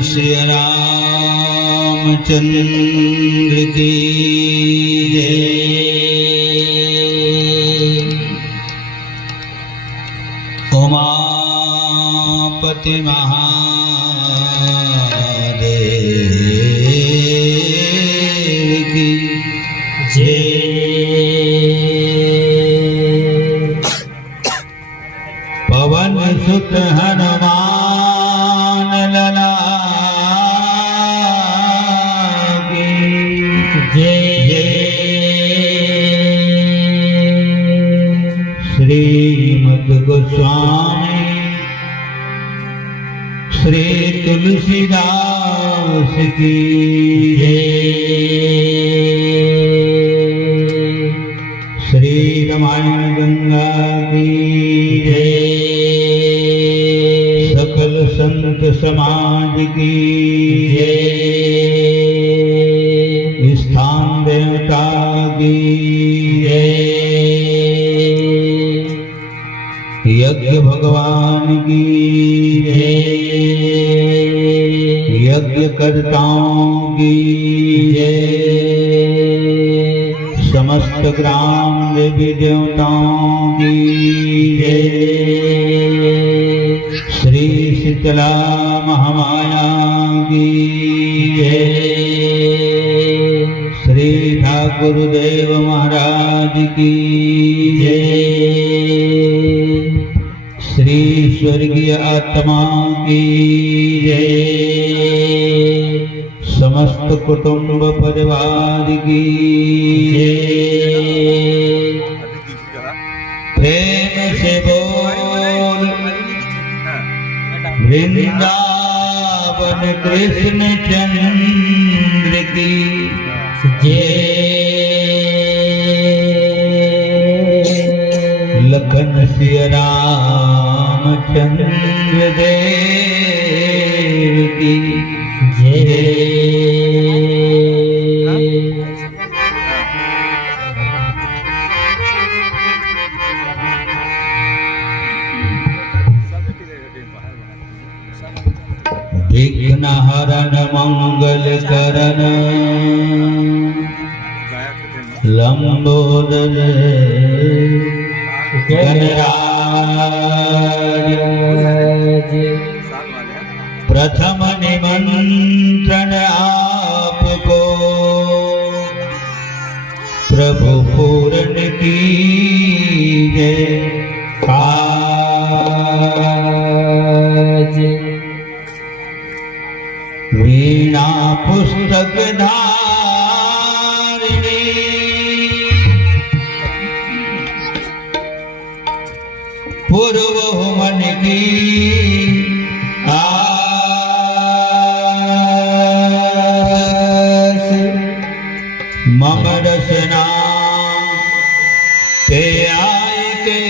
श्री रामचंद्र की जय। उमापति महादेव की जय। पवन सुत हनुमान लला की जय। श्रीमद् गोस्वामी श्री तुलसीदास की जय। श्री रामायण गंगा की जय। सकल संत समाज की जय। स्थान देवता की जय। यज्ञ भगवान की जय। यज्ञ कर्ताओं की जय। समस्त ग्राम देवी देवताओं की जय। श्री शीतला महामाया की जय। श्री ठाकुर देव महाराज की जय। श्री स्वर्गीय आत्मा की जय। समस्त कुटुंब परिवार की जय। प्रेम से बोल वृंदावन कृष्ण चंद्र की जय। लखन श्री रामचंद्र देव की जय। विघ्न हरण मंगल करण लंबोदर गणराज। प्रथम निमंत्रण आपको प्रभु पूर्ण कीजिए काज। वीणा पुस्तक धारिणी पूर्व मन की आस। मम रसना पे आए के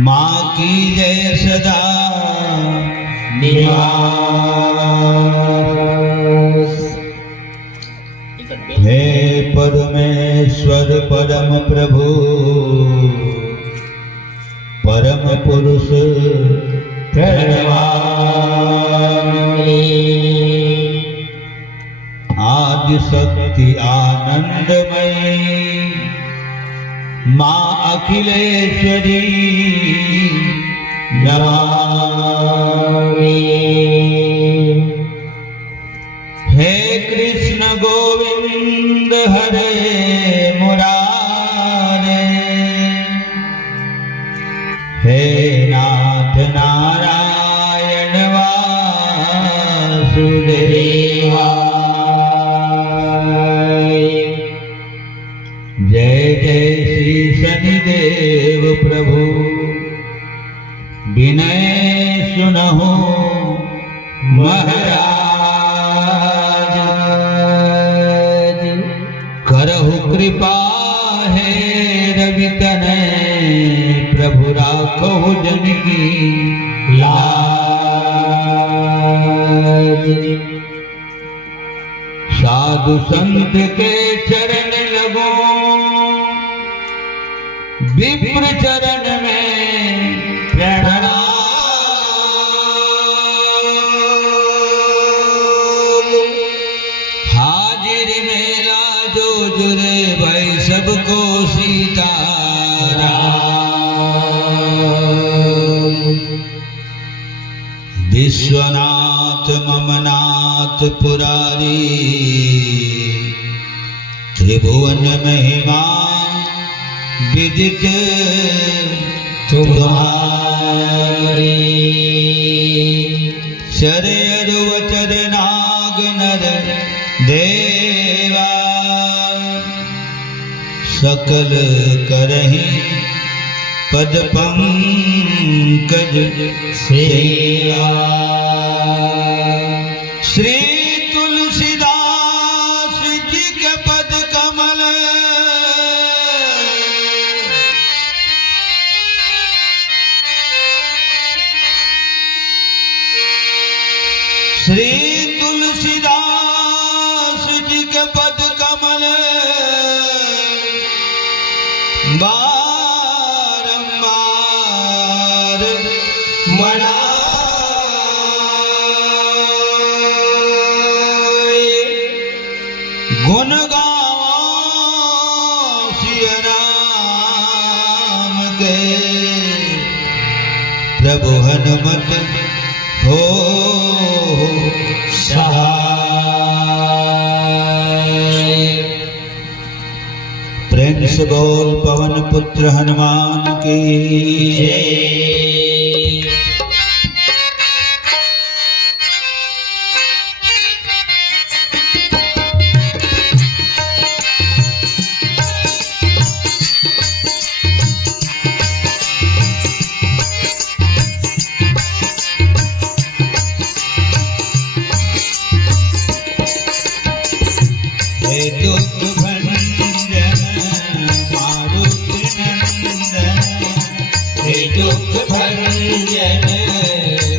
माँ की जय सदा निवास। हे परमेश्वर परम प्रभु परम पुरुष प्रणवामि। आदि शक्ति आनंदमयी माँ अखिलेश्वरी नमामि। हे कृष्ण गोविंद हरे मुरारे। हे नाथ नारायण वासुदेवा। जय जय श्री शनिदेव प्रभु विनय सुनहु महाराज। करहु कृपा है रवि तनय प्रभु राखहु जन की लाज। साधु संत के चरण लगो विप्र चरण में प्रणाम। विश्वनाथ ममनाथ पुरारी त्रिभुवन महिमा विदित तुम्हारी। शरयरुवचर नाग नर देवा सकल करहि पद पंकज सेवा। श्री तुलसीदास जी के पद कमल श्री तुलसीदास जी के पद कमल बारंबार मनाए। गुण गावा सिय राम के प्रभु हनुमत हो सहाय। प्रेम से बोल पवन पुत्र हनुमान की जय। दुख भंजन मारुति नंदन, हे दुख भंजन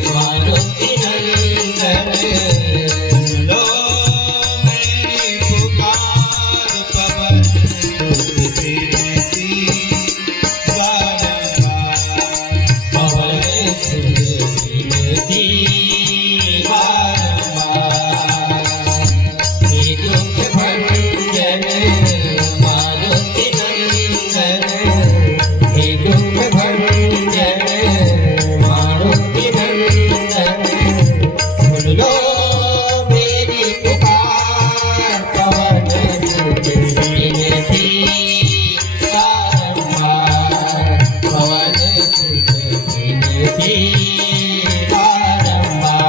मारुति नंदन। लो मेरी पुकार पवन सुत बिनती बारंबार, पवन सुत बिनती बारंबार। हे दुख भंजन मारुति नंदन, हे दुख भंजन मारुति नंदन। सुन लो मेरी पुकार पवन सुत बिनती बारंबार, पवन सुत बिनती बारंबार।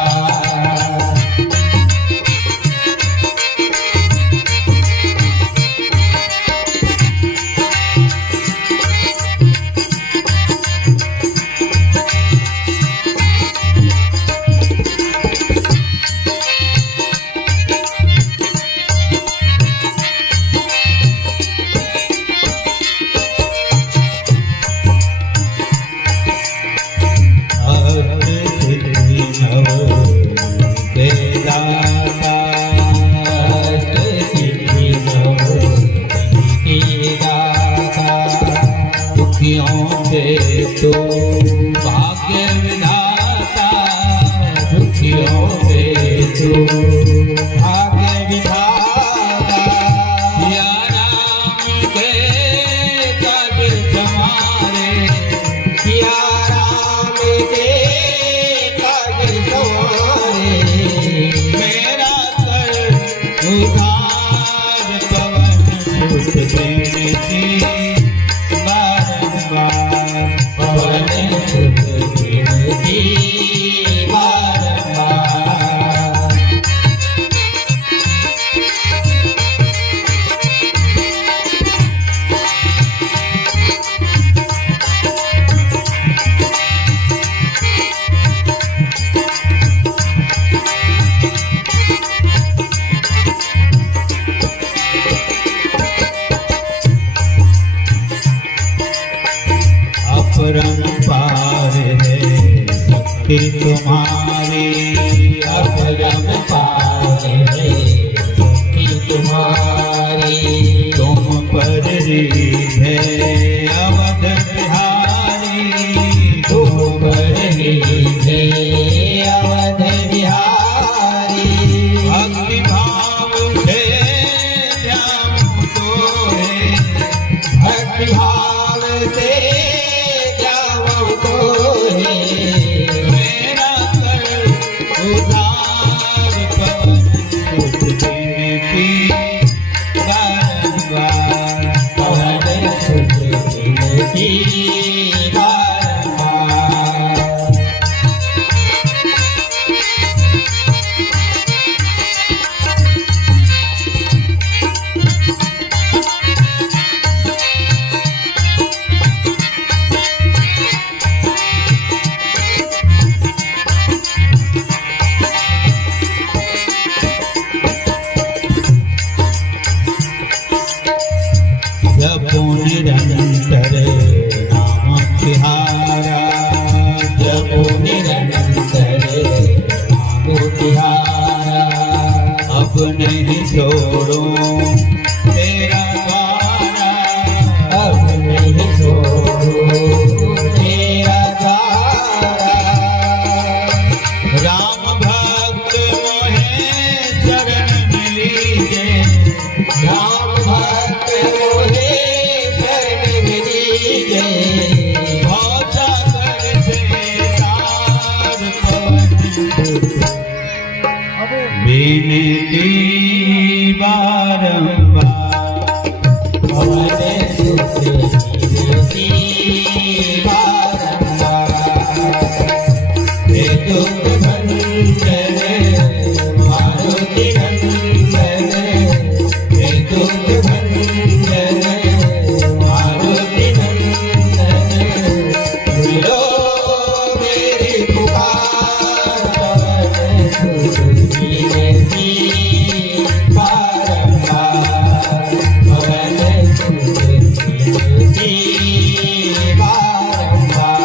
तो भाग्य विधाता, दुखियों से तो भाग्य विधाता। या राम के कद तुम्हारे, या राम के कद तुम्हारे। मेरा कर उधार पवन सुत बिनती बारंबार, पवन सुत बिनती बारंबार। अपरंपार है भक्ति तुम्हारी, अपरंपार है भक्ति तुम्हारी। तुम पर रीत है अवध बिहारी, तुम पर रीत है अवध बिहारी। भक्ति भाव से ध्यान तो है, भक्ति भाव से विनती बारंबार पवन सुत विनती बारंबार हे दुख भंजन मारुति नंदन हे दुख भंजन मारुति नंदन सुनो मेरी पुकार पवन सुत विनती बारंबार पवन सुत विनती बारंबार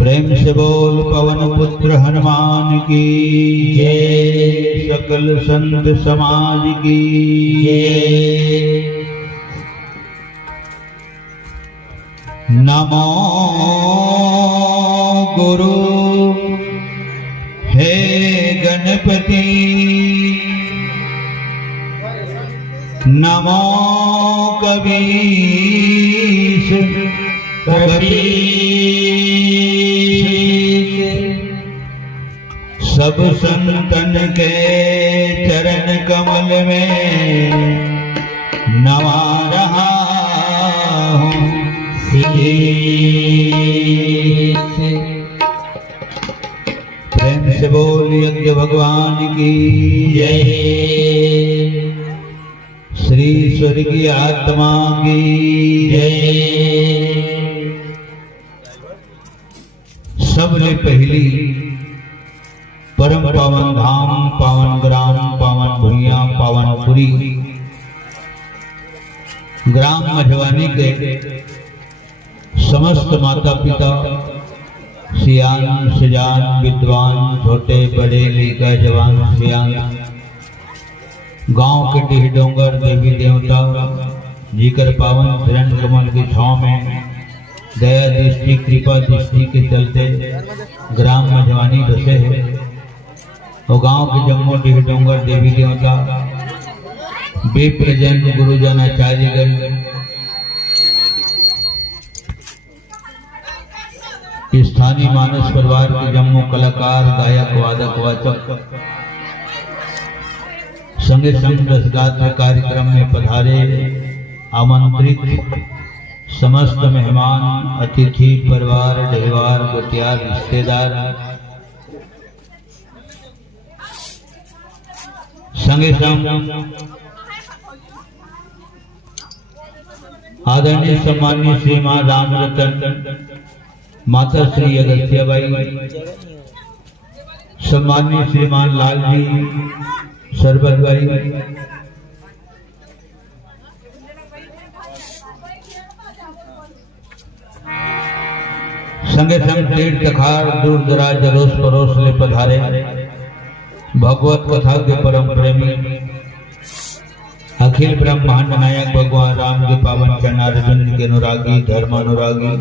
प्रेम से बोल पवन पुत्र हनुमान की जय, सकल संत समाज की जय। नमो गुरु हे गणपति, नमो कबीर सब संतन के चरण कमल में नवा रहा हूँ। प्रेम से बोल यज्ञ भगवान की जय, श्री स्वर्गीय आत्मा की जय। सबले पहली परम पावन धाम, पावन ग्राम, पावन भुइया, पावन पुरी ग्राम मझवानी के समस्त माता पिता, सियान सजान, विद्वान, छोटे बड़े, लेकर जवान सियान, गांव के टीह डोंगर देवी देवता जीकर पावन शरण कमल की छांव में दया दृष्टि कृपा दृष्टि के चलते ग्राम मझवानी बसे है और गांव के जम्मू टीह डोंगर देवी देवता विप्रजन गुरुजन आचार्यगण, स्थानीय मानस परिवार के जम्मू कलाकार, गायक, वादक, वाचक, संगे संग रसगात्र कार्यक्रम में पधारे आमंत्रित समस्त मेहमान, अतिथि, परिवार, परिवार, गोतियार, रिश्तेदार, संगे संग आदरणीय सम्माननीय श्रीमान राम रतन, माता श्री अगस्त्याबाई, सम्माननीय श्रीमान लाल जी, सरबत भाई, संगे संग तीर्थखार दूर दराज अरोस परोस ले पधारे भगवत कथा के परम प्रेमी, अखिल ब्रह्मांड नायक भगवान राम के पावन चरणारविंद के अनुरागी, धर्म अनुरागी,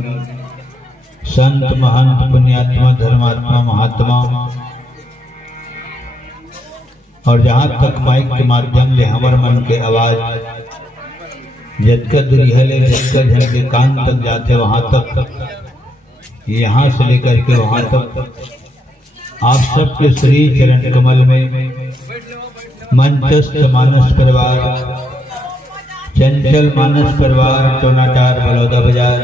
संत महंत पुण्यात्मा, धर्मात्मा, महात्मा, और जहां तक माइक के माध्यम ले हमर मन के आवाज जतकर दुरिहले जतकर जन के कान तक जाते वहां तक, यहाँ से लेकर के वहां तक आप सबके श्री चरण कमल में मंचस्थ मानस परिवार, चंचल मानस परिवार, टोनाटार, बलौदा बाजार,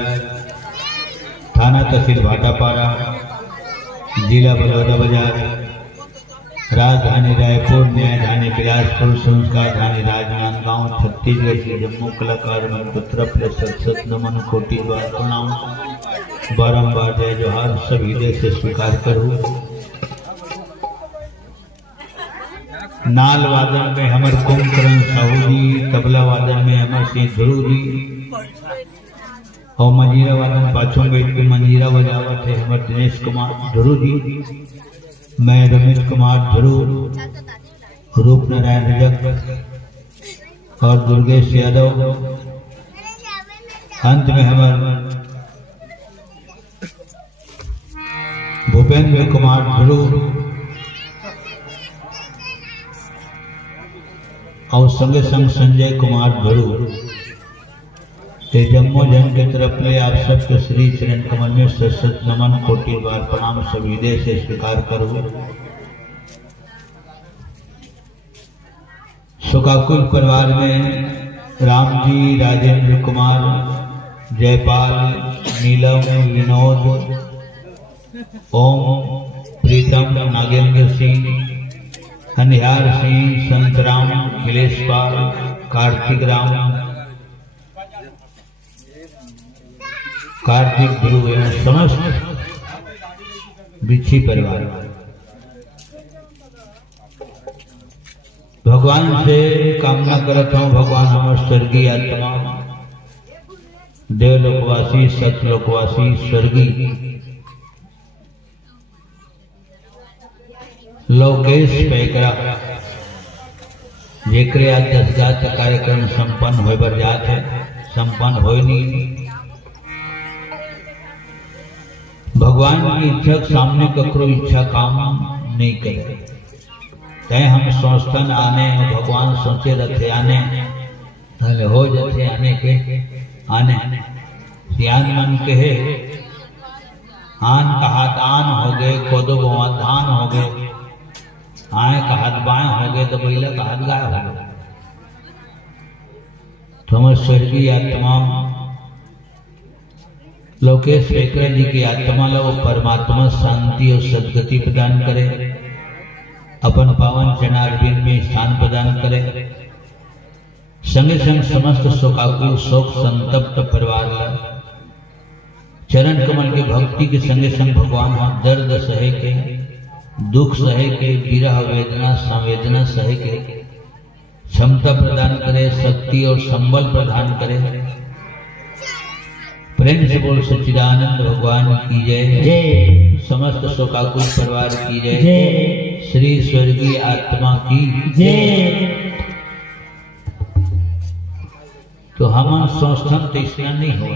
थाना तहसील भाटापारा, जिला बलौदा बाजार, राजधानी रायपुर, न्यायधानी बिलासपुर, संस्कार धानी राजनांदगांव, छत्तीसगढ़ के जम्मू कलाकार मन को तरफ ले सत नमन, कोटि बार प्रणाम, बारंबार जय जोहार सब हृदय से स्वीकार करूं। नाल वादन में हमर कुमकरण साहू जी, तबला वादन में अमर सिंह ध्रुव जी, और मंजीरा वादन पाछों बैठ के मंजीरा बजावत है हमर दिनेश कुमार ध्रुव जी, मैं रमेश कुमार ध्रुव, रूप नारायण रजक और दुर्गेश यादव, अंत में हमारे भूपेंद्र कुमार ध्रुव और संगे संग संजय कुमार ध्रुव के जम्मू जन के तरफ ले आप सबके श्री चरण कमल में सत नमन, कोटि बार प्रणाम सब हृदय से स्वीकार करूं। शोकाकुल परिवार में राम जी, राजेंद्र कुमार, जयपाल, नीलम, विनोद, ओम, प्रीतम, नागेंद्र सिंह, हनिहार सिंह, संतराम, अखिलेश पाल, कार्तिक राम, कार्तिक ध्रुव एवं समस्त बिच्छी परिवार भगवान से कामना करता हूँ, भगवान हमारे स्वर्गीय आत्मा, देवलोकवासी, सतलोकवासी, स्वर्गीय लोकेश पैकरा जेकरे आज 10 जात कार्यक्रम संपन्न होए बर जात है, संपन्न होए नहीं, भगवान की इच्छा के सामने ककरो इच्छा काम नहीं करे, तय हम सोचतन आने, भगवान सोचे रथे आने, तले हो जाते आने के आने, सियान मन के है आन कहा दान हो गए, कोदो बवा धान हो गए, आए का हाथ बाएं हो गए तो बैला का हाथ गाय हो गए। तुम स्वर्गीय आत्मा लोकेश पैकरा जी की आत्मा लो परमात्मा शांति और सदगति प्रदान करे, अपन पावन चरणारविंद में स्थान प्रदान करे, संगे संग समस्त शोकाकुल शोक संतप्त परिवार ला चरण कमल के भक्ति के संगे संग भगवान वहां दर्द सहे के, दुख सहे के, विरह वेदना संवेदना सहे के क्षमता प्रदान करे, शक्ति और संबल प्रदान करे। प्रेम से बोल सच्चिदानंद भगवान की जय, जय समस्त शोकाकुल परिवार की जय, जय श्री स्वर्गीय आत्मा की जय। तो हम संस्थान तो इसलिए नहीं हो,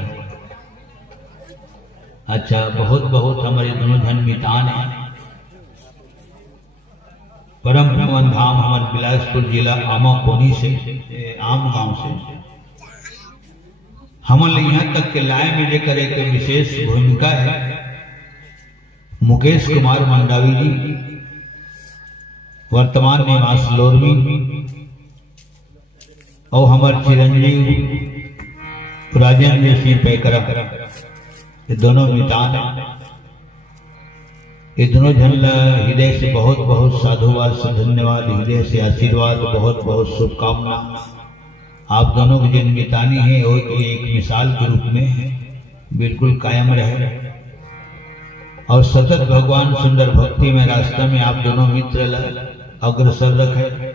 अच्छा बहुत बहुत हमारे दोनों धन मितान है, परम पावन धाम हमारे बिलासपुर जिला आमा कोनी से आम गांव से हमल यहाँ तक के लाए में जेकर एक विशेष भूमिका है। मुकेश कुमार मंडावी जी वर्तमान निवास लोरमी और हमारे चिरंजीव राजेंद्र सिंह पैकरा, ये दोनों मितान हैं। ये दोनों जन हृदय से बहुत बहुत साधुवाद से धन्यवाद, हृदय से आशीर्वाद, बहुत बहुत शुभकामना। आप दोनों की जिन मितानी है वो एक मिसाल के रूप में बिल्कुल कायम रहे और सतत भगवान सुंदर भक्ति में रास्ता में आप दोनों मित्र अग्रसर रखे,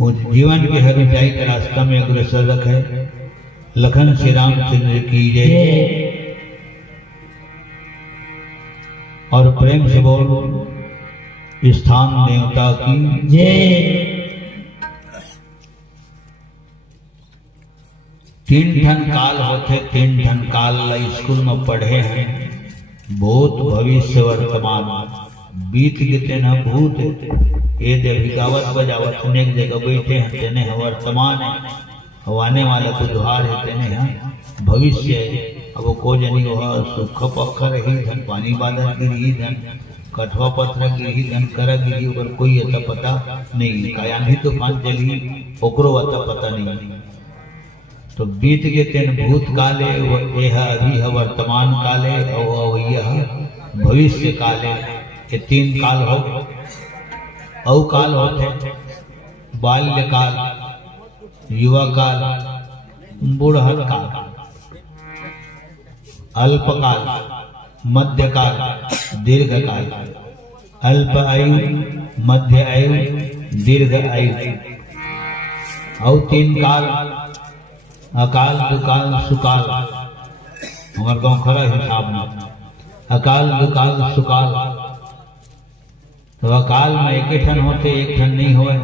वो जीवन के हर ऊंचाई के रास्ता में अग्रसर रखे। लखन श्री रामचंद्र की जय और प्रेम से बोल स्थान देवता की जय। 3 ठन काल होते, 3 ठन काल स्कूल में पढ़े हैं। भूत भविष्य वर्तमान, बीत गए न भूत ये देविकावत बजावत अनेक जगह बैठे हैं। तेने है वर्तमान है, आने वाला बुधवार है, तेने है भविष्य है। अब को जनी वह सुख पखर ही धन, पानी बादल गिरी धन, कठवा पत्थर गिरी धन, कर गिरी ऊपर कोई अता पता नहीं, काया भी तूफान चली ओकरो अता पता नहीं। तो बीत गए तेन भूत काले, यह अभी है वर्तमान काले और यह भविष्य काले। ये 3 काल हो। औ काल होते बाल्य काल, युवा काल, बूढ़हल काल, अल्पकाल, मध्यकाल, दीर्घकाल। अल्प आयु, मध्य आयु, दीर्घ आयु। और 3 काल अकाल, दुकाल, सुकाल। हमारे गाँव खरा हिसाब में अकाल, दुकाल, सुकाल। तो अकाल में एक ठन होते, एक ठन नहीं होए।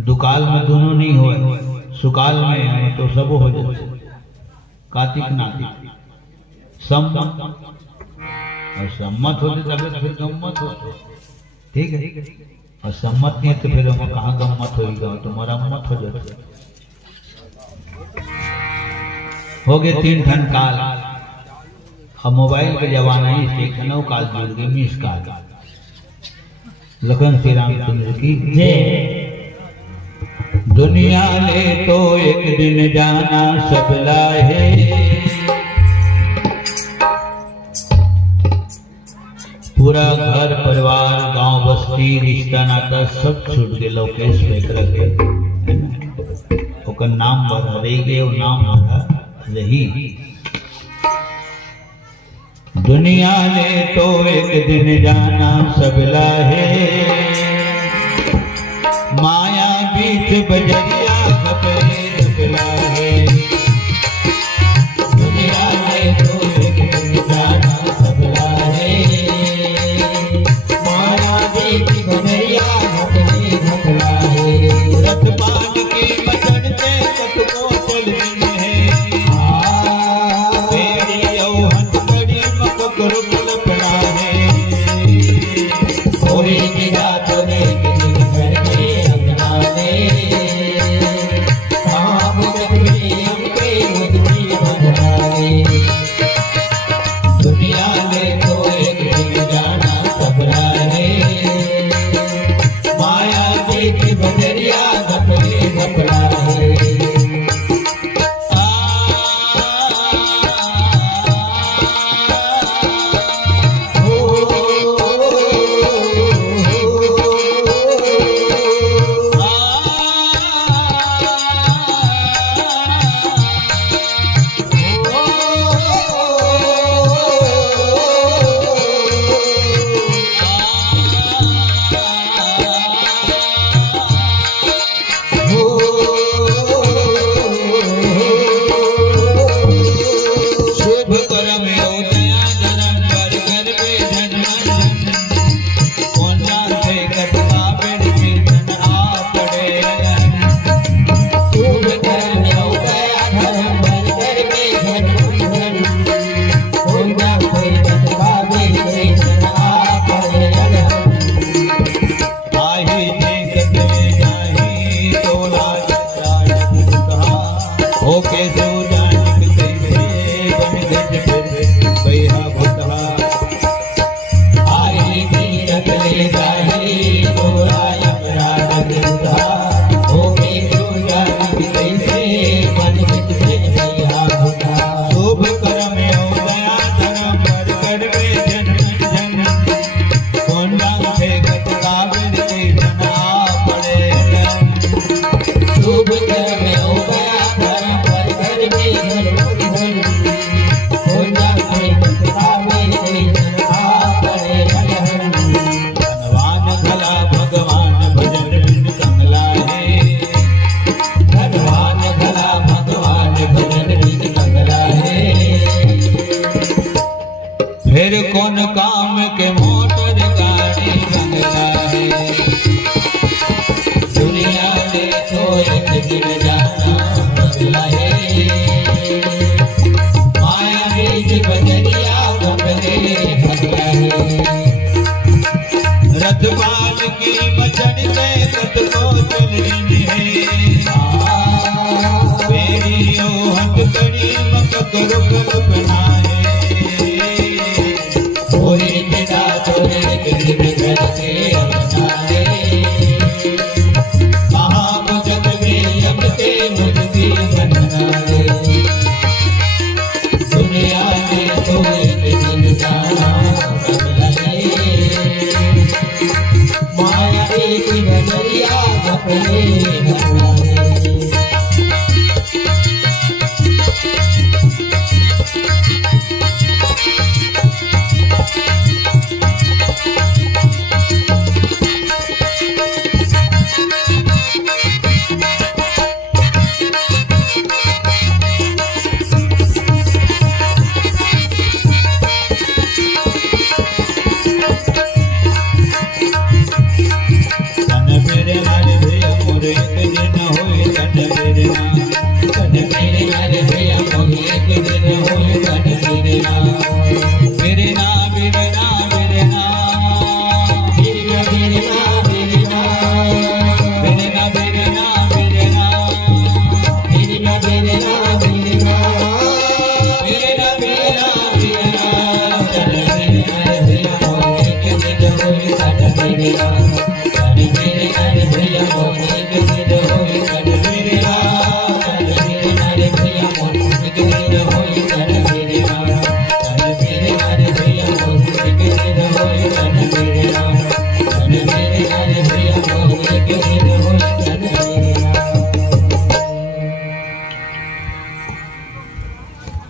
दुकाल में दोनों नहीं होए, सुकाल में तो सब हो जाते। कार्तिक नातिक सम्मत, और सम्मत होते तब फिर गम्मत होते। ठीक है, और सम्मत नहीं तो फिर हम कहाँ गम्मत होगा, तो मरम्मत हो जाते। हो गए 3 ठन काल। अब मोबाइल का जमाना ही से काल जुड़ गए, मिस काल। लखन श्री रामचंद्र की जय। दुनिया ले तो एक दिन जाना सब लाहे, पूरा घर परिवार गांव बस्ती रिश्ता नाता सब छूट के लोकेश पैकरा के ओकर नाम बढ़ा रही गए, वो नाम बढ़ा रही। दुनिया ले तो एक दिन जाना सब लाहे, माया बीच बजरिया खपरे खपलाहे। दुनिया ले तो एक दिन जाना सब लाहे, माया बीच बजरिया खपरे खपलाहे। रथ पान के बचन से कटको चल है, बेड़ी औहन बड़ी मकर पलपड़ा है। कोई निगाह तो एक दिन घर के अंगना में, गिर जाना बदला है माया बीच बजरिया कपड़े बदला है रथपाल की बचन से कत को चलनी है मेरी ओ हथकड़ी मकक रुक रुकना है कोई बिना तोरे गिर घर के अपनाए महाभुजग में अब के मुझकी बनाए दुनिया में कोई दिन जाना बदला है माया की बजरिया कपड़े बदला है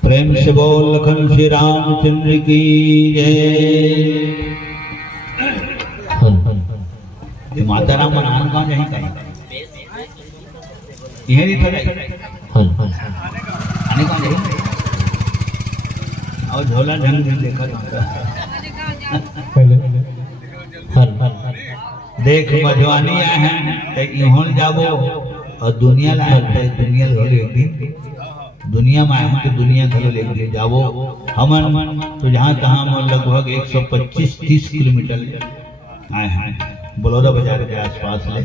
प्रेम से बोल लखन श्री रामचंद्र की जय। माता राम नाम कौन नहीं कहीं यही तो आने कौन नहीं और झोला ढंग से देखा देख मधुआनी आए हैं तो इहों जाबो और दुनिया लाए तो दुनिया घोड़े एक दिन दुनिया में आए तो दुनिया घलो लेके जाओ हमन तो जहाँ तहाँ हम लगभग 125-30 किलोमीटर आए हैं बलौदा बाजार के आसपास ले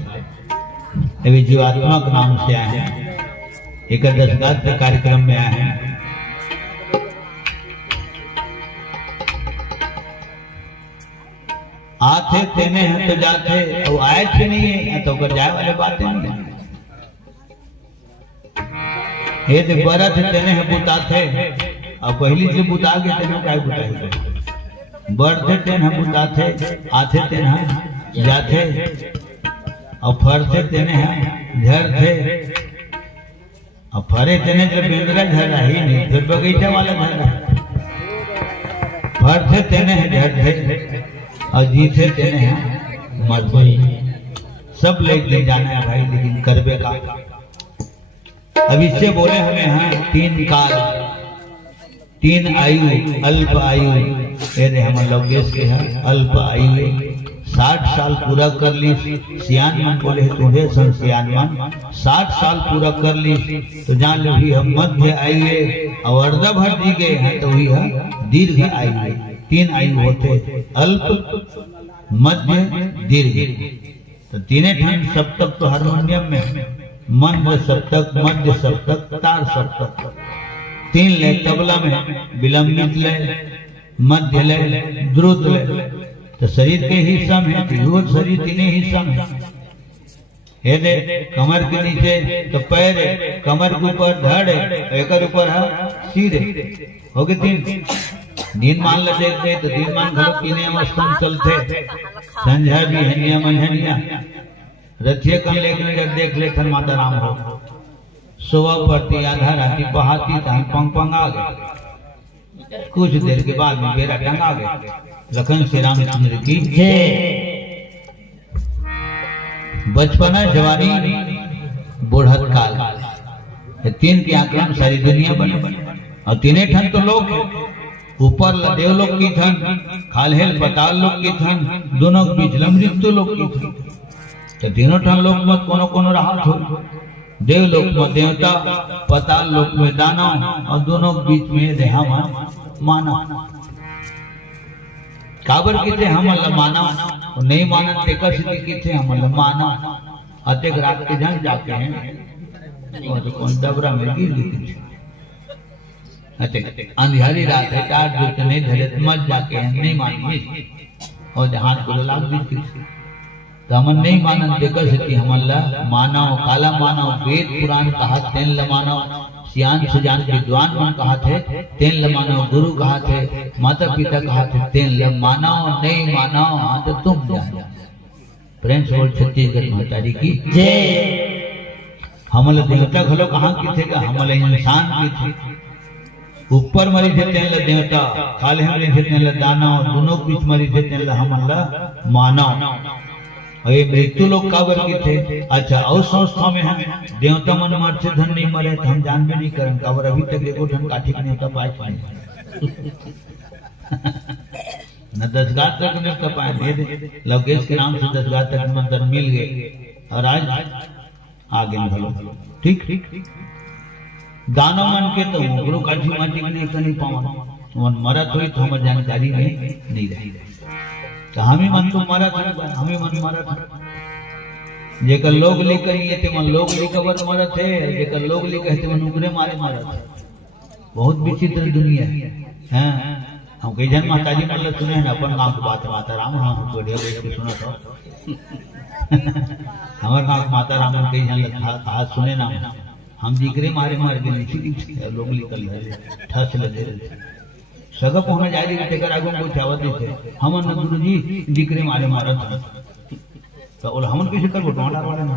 अभी जीवात्मा के नाम से आए हैं एक 10 कार्यक्रम में आए हैं। आते तेने हैं तो जाते और आए थे नहीं है तो कर जाए वाले बातें नहीं है। ये तो बरत तेने हैं बुताते और पहली से बुता के तेने काय बुताई बढ़ते तेने हैं बुताते आते तेने हैं जाते और फरते तेने हैं झरते और फरे तेने तो बेंद्रा झरा ही नहीं फिर बगीचा वाला झरा फरते तेने हैं झरते और जीते तेने हैं मरते सब ले जाना है भाई लेकिन करबे का अब इससे बोले हमें हैं 3 काल 3 आयु अल्प आयु ये हम लोग देश के हैं अल्प आयु 60 साल पूरा कर ली सियान मन बोले तुम्हें सन सियान मन 60 साल पूरा कर ली तो जान लो भी हम मध्य आयु और अर्ध भर दी गए हैं तो वही है दीर्घ आयु 3 आयु होते अल्प मध्य दीर्घ तो तीनों ठान सप्तक तो हारमोनियम में मंद सप्तक मध्य सप्तक तार सप्तक 3 ले तबला में विलंबित ले मध्य ले द्रुत ले तो शरीर के हिस्सा में शरीर 3 हिस्सा में है दे कमर के नीचे तो पैर कमर के ऊपर धड़ एक ऊपर है सिर हो गए 3 नींद मान ले देखते तो नींद मान घर 3 अवस्था चलते संध्या भी हनिया मनहनिया रथिया कर लेकर देख लेखन माता राम हो सुबह पड़ती आधा राती बहाती तहाँ पंग पंग आ गए कुछ देर के बाद में बेरा टंगा गए लखन श्री रामचंद्र की बचपना जवानी बूढ़त काल 3 के आक्रम सारी दुनिया बने और 3 ठन तो लोग ऊपर देवलोक की थन खालहेल पताल लोक की थन दोनों के बीच मृत्यु लोक की थन तो 3 ठन लोग मत कोनो कोनो राहत हो देवलोक में देवता, पाताल लोक में दानव, और दोनों के बीच में रहा मानव। काबर किथे हमल मानव नहीं मानत ते का सिद्धि किथे हमल मानव अतेक रात के जन जाके हैं और कौन डबरा में गिर गई अतेक अंधियारी रात है चार जो नहीं धरे मत जाके हैं नहीं मानी और हाथ को लाग दी थी तो हम नहीं मानन ते का सिद्धि हमल मानव काला मानव वेद पुराण कहा तेन ल मानव सियान सुजान विद्वान मन कहा थे तेन ल मानव गुरु कहा थे माता पिता कहा थे तेन ल मानव नहीं मानव हाँ तो तुम जान प्रेम से बोल छत्तीसगढ़ महतारी की जय। हमल देवता घलो कहाँ की थे का हमल इंसान की थी ऊपर मरी थे तेन ल देवता खाले मरी थे तेन ल दानव दोनों बीच मरी थे तेन ल हमल मानव ये मृत्यु लोग काबर की थे। अच्छा और संस्था में हम देवता मन मर से धन नहीं मरे तो हम जान में नहीं करें काबर अभी तक देखो धन काठी नहीं होता पाए न 10 गात तक नहीं कर पाए दे लवकेश के नाम से 10 गात तक मंदिर मिल गए और आज आगे भलो ठीक दानव मन के तो गुरु काठी माटी नहीं कर नहीं पावन मरत हुई तो हमारी जानकारी में नहीं रही तो हमें मन तो मरा था हमें मन मरा था जेकर लोग लिख ये ते मन लोग लिखवर मरा थे जेकर लोग लिख ते मन उगरे मारे मरा था बहुत विचित्र दुनिया है हैं हम कई जन माताजी मन सुने हैं अपन गांव की बात माता राम हम बढ़िया बैठ के सुना था हमारे गांव माता राम कई जन कहा सुने ना हम जिक्रे मारे मार के नीचे लोग निकल गए ठस लगे सगा पहुंच जाए टेकर आगू को चावत थे हमन न गुरुजी जिक्रे मारे मारत तो ओला हमन कैसे करबो टमाटर वाले ना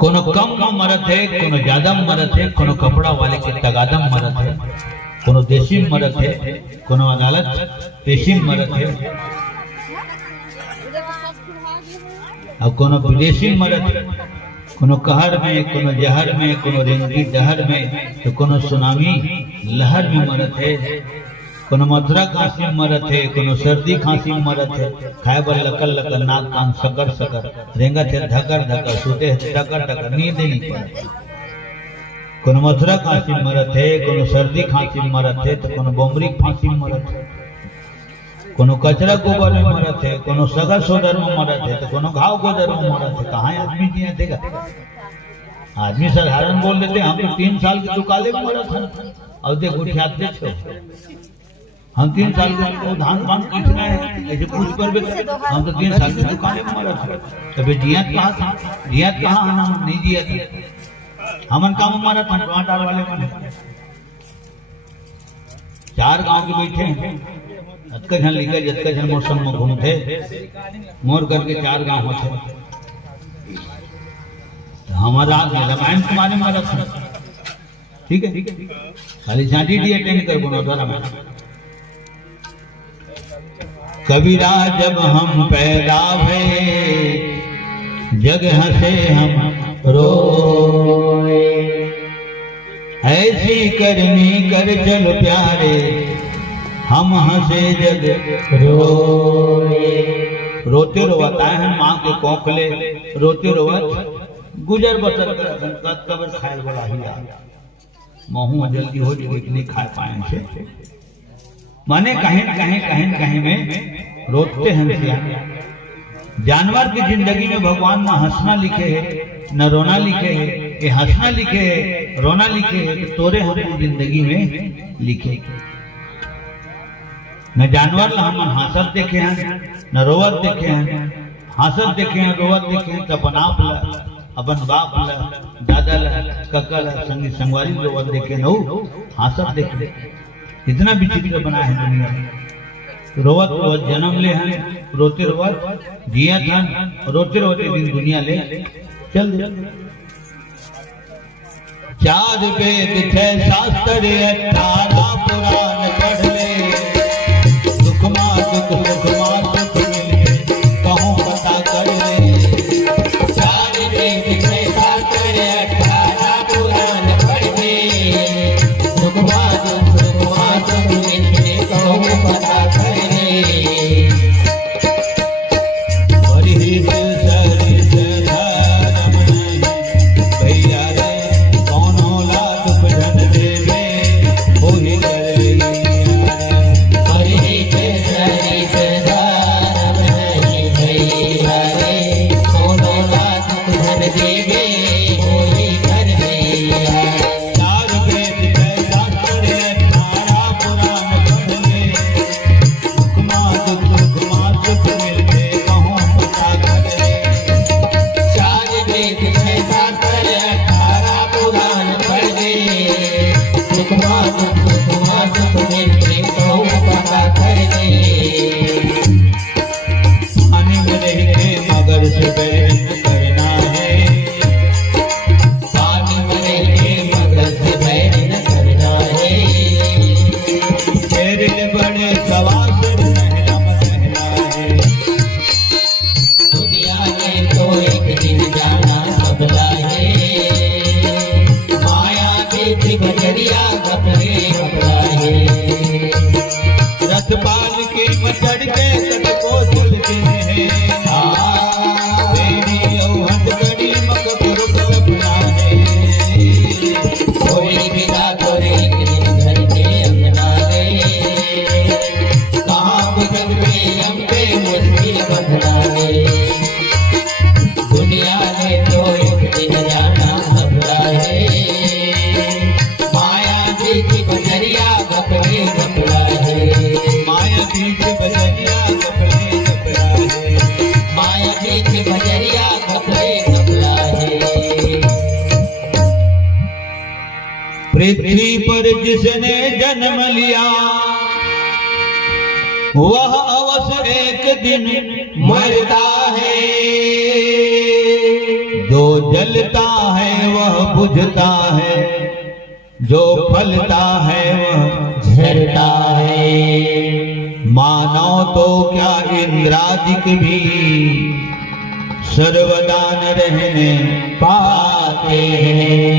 कोनो कम मरत है कोनो ज्यादा मरत है कोनो कपड़ा वाले के तगादम मरत है कोनो देशी मरत है कोनो अदालत पेशी मरत है और कोनो विदेशी मरत है कोनो कहर में कोनो जहर में कोनो रेंगी दहर में तो कोनो सुनामी लहर में मरत है कोनो मथुरा खांसी में मरत है कोनो सर्दी खांसी में मरत है खाए बर लकल लकल नाक कान सकर सकर रेंगत है धकर धकर सूते है टकर टकर नींद नहीं पड़ती कोनो मथुरा खांसी में मरत है कोनो सर्दी खांसी में मरत है तो कोनो बोमरी फांसी में मरत है कोनो कचरा गोबर में मरत है कोनो सगा सोदर में मरत है तो कोनो घाव गोदर में मरत है कहाँ आदमी जिया देगा आदमी साधारण बोल देते हम तो 3 साल के दुकाले में मरत है और देख उठाते छो हम 3 साल के धान पान पीटना है ऐसे पूछ कर हम तो 3 साल के दुकाले में मरत है तब जियात कहाँ था जियात कहाँ हम नहीं जिया हमन काम मरत हम टमाटर वाले मन 4 गांव के बैठे हैं अतका झन लिखा जतका झन मौसम में घूमते मोर करके 4 गांव होते तो हमारा रामायण कुमारी मरत है ठीक है खाली झांटी डी अटेंड कर बोलो द्वारा में कबीरा जब हम पैदा हुए जग हंसे हम रोए ऐसी करनी कर चल प्यारे हम हंसे जग रोए रोते रोता है माँ के कोखले रोते रोवत गुजर बसर कर कबर खायल वाला ही महू जल्दी हो जाए नहीं खा पाए से माने कहीं में रोते हैं जानवर की जिंदगी में भगवान ने हंसना लिखे है न रोना लिखे है ये हंसना लिखे है रोना लिखे है तो तोरे हमारी जिंदगी में लिखे न जानवर हम हंसत देखे हैं न रोवत देखे हैं हंसत देखे हैं रोवत देखे हैं तो अपन आप अपन बाप दादा कक्का संगी संगवारी रोवत देखे न हंसत देखे इतना विचित्र बना है दुनिया में रोवत रोवत जन्म ले हैं रोते रोवत जिया था रोते रोते दिन दुनिया ले चल 4 वेद 6 शास्त्र 18 पुराण पढ़ ले दुख सुख मिले कहूँ पता कर ले 4 वेद 6 शास्त्र 18 पुराण पढ़ ले दुख मिले कहूँ पता कर ले परिहित का करने पानी में रह के मगर से बैर न करना है, पानी में रह के मगर से बैर न करना है। तेरे बड़े सवासर महला महला है, दुनिया में तो एक दिन जाना सबला है, माया की बजरिया कपड़े कपड़ा है। रथ पाल के मचड़ के तट को चलते हैं, तेरी औहद गड़ी मकबूर कल्पना है। कोई बिना तोरे एक दिन घर के अंगना रे, कहाँ गुजर में हम पे मुश्किल बदला है। दुनिया में तो एक दिन जाना सबला है, माया जी की बजरिया कपड़े कपड़ा है। माया बीच बजरिया कपड़े कपड़ा है, माया जी की बजरिया कपड़े कपड़ा है। पृथ्वी पर जिसने जन्म लिया वह अवश्य एक दिन मरता है, जो जलता है वह बुझता है, जो फलता है वह झरता है। मानव तो क्या इंद्रादिक भी सर्वदान रहने पाते हैं।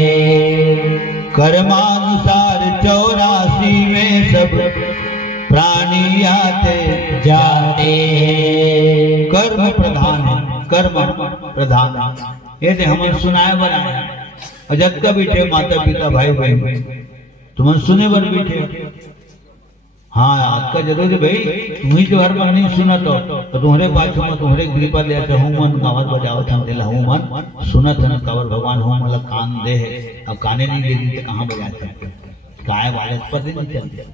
कर्मानुसार 84 में सब प्राणी आते जाते हैं। कर्म प्रधान है, कर्म प्रधान ये थे हम सुनाए बनाए और जब का बैठे माता पिता भाई बहन तुम सुने बर बैठे। हाँ आज का जरूर है भाई, तुम्ही जो हर बार नहीं सुना तो तुम्हारे पास में तुम्हारे कृपा ले हूँ मन कावत बजाओ था दिला हूँ मन सुनत न कावर भगवान हो मतलब कान दे है, अब काने नहीं दे दी तो कहाँ बजाते काय वाले पर नहीं चलते।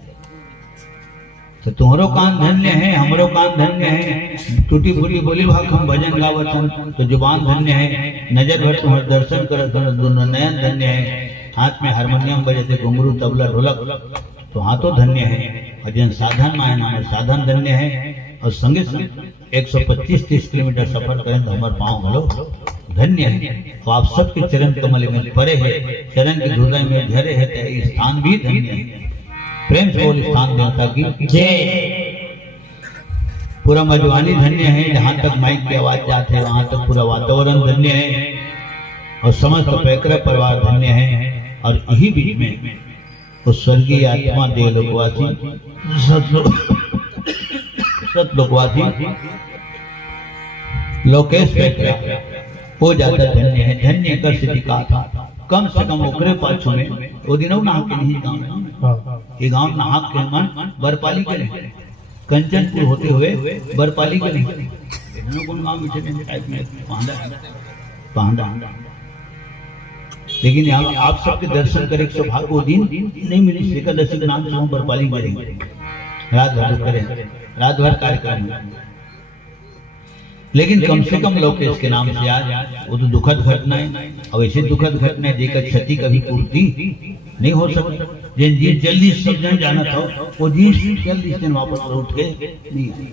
तो तुम्हारो कान धन्य है, हमरो कान धन्य है, टूटी फूटी बोली भाग हम भजन गावत तो जुबान धन्य है, नजर भर तुम्हारे दर्शन करत दोनों नयन धन्य है, हाथ में हारमोनियम बजे घुंघरू तबला ढोलक तो हाथों धन्य है, और जिन साधन में आए साधन धन्य है, और संगे संग 125-30 किलोमीटर सफर करें तो हमारे पाँव हलो धन्य है। तो आप सबके चरण कमल में परे है, चरण के हृदय में झरे है, तो स्थान भी धन्य है। प्रेम से बोल स्थान देवता की जय। पूरा मजवानी धन्य है, जहाँ तक माइक की आवाज जाते है वहां तक पूरा वातावरण धन्य है, और समस्त पैकरा परिवार धन्य है। और यही बीच में उस स्वर्गीय आत्मा देवलोकवासी सतलोकवासी लोकेश पैकरा वो ज्यादा धन्य है। धन्य कर सिद्धि का था कम से कम ओकरे पाछू में वो दिनों नहा के नहीं गाँव ये गाँव नहा के मन बरपाली के नहीं कंचनपुर होते हुए बरपाली के नहीं कौन गाँव में टाइप में पांडा। लेकिन यहाँ आप सबके दर्शन करे सौभाग्य वो दिन नहीं मिली। एकादशी के नाम से हम बरपाली करेंगे, रात भर करें, रात भर कार्यक्रम। लेकिन कम से कम लोकेश के नाम से आज वो तो दुखद घटना है। अब ऐसे दुखद घटना है जेकर क्षति कभी पूर्ति नहीं हो सकती। जिन जी जल्दी सब जन जाना था वो जी जल्दी दिन वापस लौट के नहीं आए।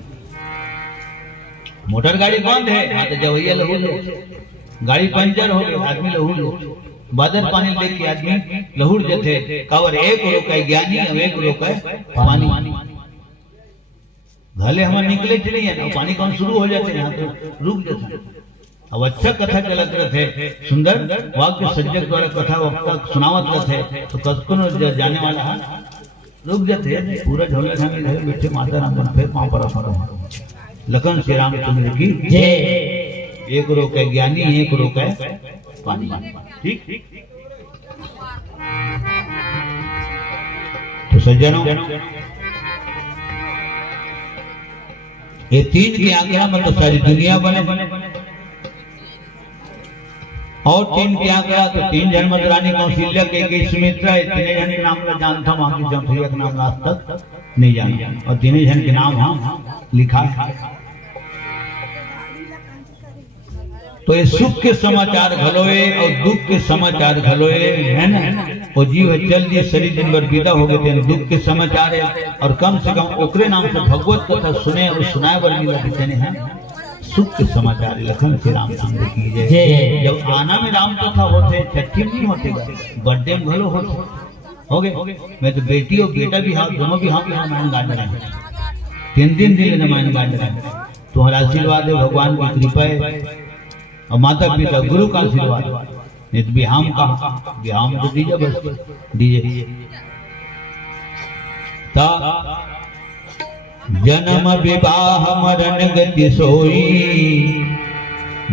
मोटर गाड़ी बंद है, हाँ तो जवैया लहू लो, गाड़ी पंचर हो गई आदमी लहू लो, बादल पानी देख के आदमी लहूर जथे कावर एक रोका ज्ञानी अब एक रोका पानी। भले हम निकले चले ना पानी कौन शुरू हो जाते हैं तो रुक जाता। अब अच्छा कथा चलत रहे सुंदर वाक्य सज्जक द्वारा कथा वक्ता सुनावत रहे तो कसको जाने वाला रुक जाते पूरा झोला झांगे घर बैठे माता राम फिर पाँव पर लखन श्री राम चंद्र की जय। एक रोक है ज्ञानी, एक रोक है पानी। ठीक तो सज्जनों ये तीन के आंकड़ा मतलब सारी दुनिया बने और तीन के आंकड़ा तो तीन जन रानी कौशल्या के सुमित्रा तीन जन के नाम का जानता हूँ, बाकी जमथैया के नाम आज तक नहीं जाना और तीन जन के नाम हम लिखा। तो ये सुख के समाचार घलोए और दुख के समाचार घलोए है ना। वो जीव चल दिए शरीर दिन भर विदा हो गए थे दुख के समाचार है और कम से कम ओकरे नाम से भगवत कथा सुने और सुनाए बर मिला देते हैं सुख के समाचार लखन से रामचंद्र की जय। जब आना में राम कथा होते छठी में नहीं होते बर्थडे में भलो होते हो गए। मैं तो बेटी और बेटा भी हाँ दोनों भी हाँ रामायण गाड़ रहे हैं 3 दिन रामायण गाड़ रहे हैं। तुम्हारा आशीर्वाद है भगवान की कृपा है और माता पिता गुरु का आशीर्वाद नहीं तो बिहाम का बिहाम तो दीजिए बस दीजिए। जन्म विवाह मरण गति सोई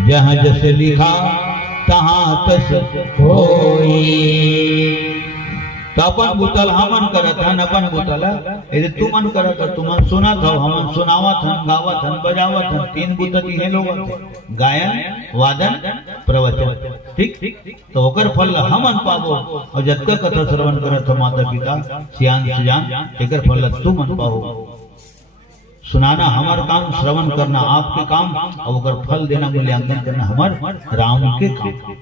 जहाँ जस लिखा तहाँ तस होई। तो अपन बुतल हमन करत हन अपन बुतल यदि तू मन करत तुमन सुनत हो हमन सुनावत हन गावत हन बजावत हन 3 बुतल ही लोग गायन वादन प्रवचन ठीक तो ओकर फल हमन पाबो और जतका कथा श्रवण करत हो माता पिता सियान सुजान एकर फल तू मन पाबो। सुनाना हमार काम श्रवण करना आपके काम और ओकर फल देना मूल्यांकन करना हमार राम के काम।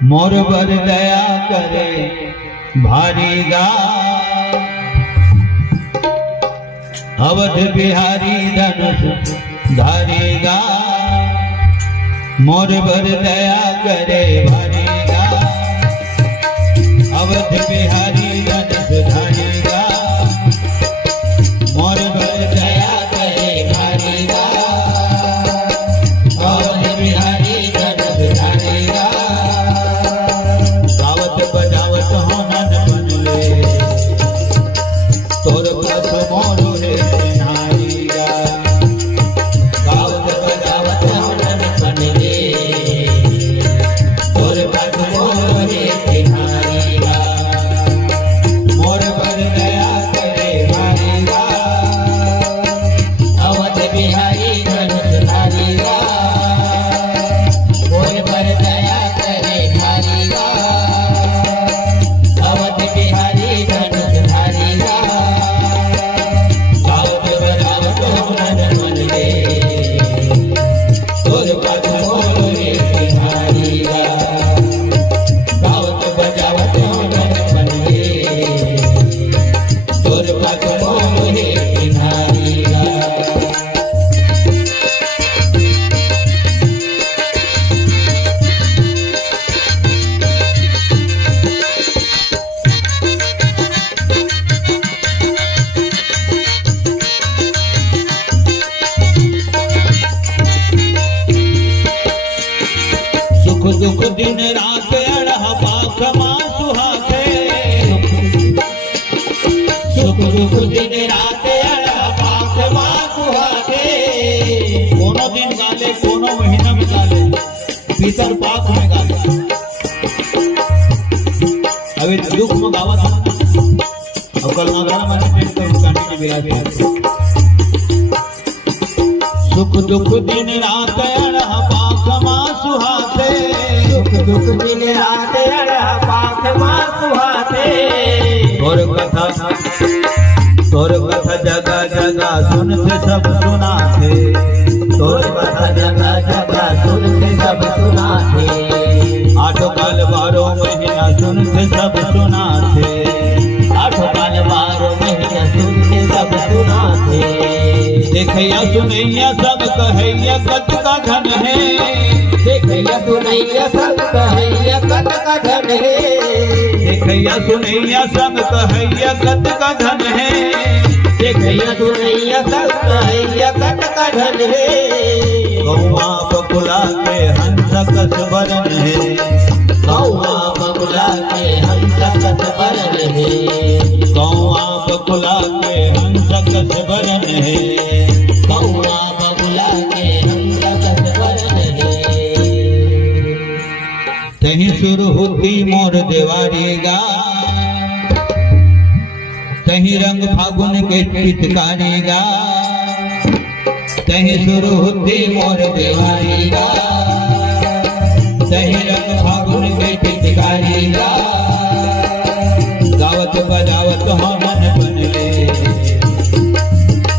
मोर बर दया करे भारी गा अवध बिहारी धनुष धारी गा। मोर बर दया करे भारी गा अवध बिहारी धनुष धारी गा। मोर बर दया करे भारी गा अवध बिहारी धनुष धारी गा। बजावत होनन बनले तोर पास मोरो रे नारीगा। गावत बजावत होनन बनले तोर पास मोरो रे नारीगा। मोर बर दया करे भारीगा अवध बिहारी धनुष धारीगा। मोर बर दया करे भारीगा दुख दिन रात अड़ह पाख मां सुहाते सुख दुख दिन रात अड़ह पाख मां सुहाते। कोनो दिन गाले कोनो महीना में गाले भीतर पाख में गाले अभी दुख में गावत और कल माधरा माने कांटी की बिलास सुख दुख दिन रात अड़ह पाख मां सुहाते। दुख दिन रात अड़ह पाख मां सुहाते। तोर कथा जगह जगह सुनते सब सुनाते। तोर कथा जगह जगह सुनते सब सुनाते। 8 काल 12 महीना सुनते सब सुनाते। 8 काल 12 महीना सुनते सब सुनाते। देखैया सुनैया सब कहैया कत का धन है। देखैया सुनैया सब कहैया कत का धन है। देखैया सुनैया सब कहैया कत का धन है। देखैया सुनैया सब कहैया कत का धन है। गौआ बकुला के हंस कस बरन है। गौआ बकुला के हंस कस बरन है। गौआ बकुला के हंस कस बरन है। गौआ बकुला के हंस कस बरन है। तहीं सुर होती मोर देवारी गा। तहीं रंग फागुन के चितकारी गा। तहीं सुर होती मोर देवारी गा। तहीं रंग फागुन के चितकारी गा। गावत बजावत हमन बनले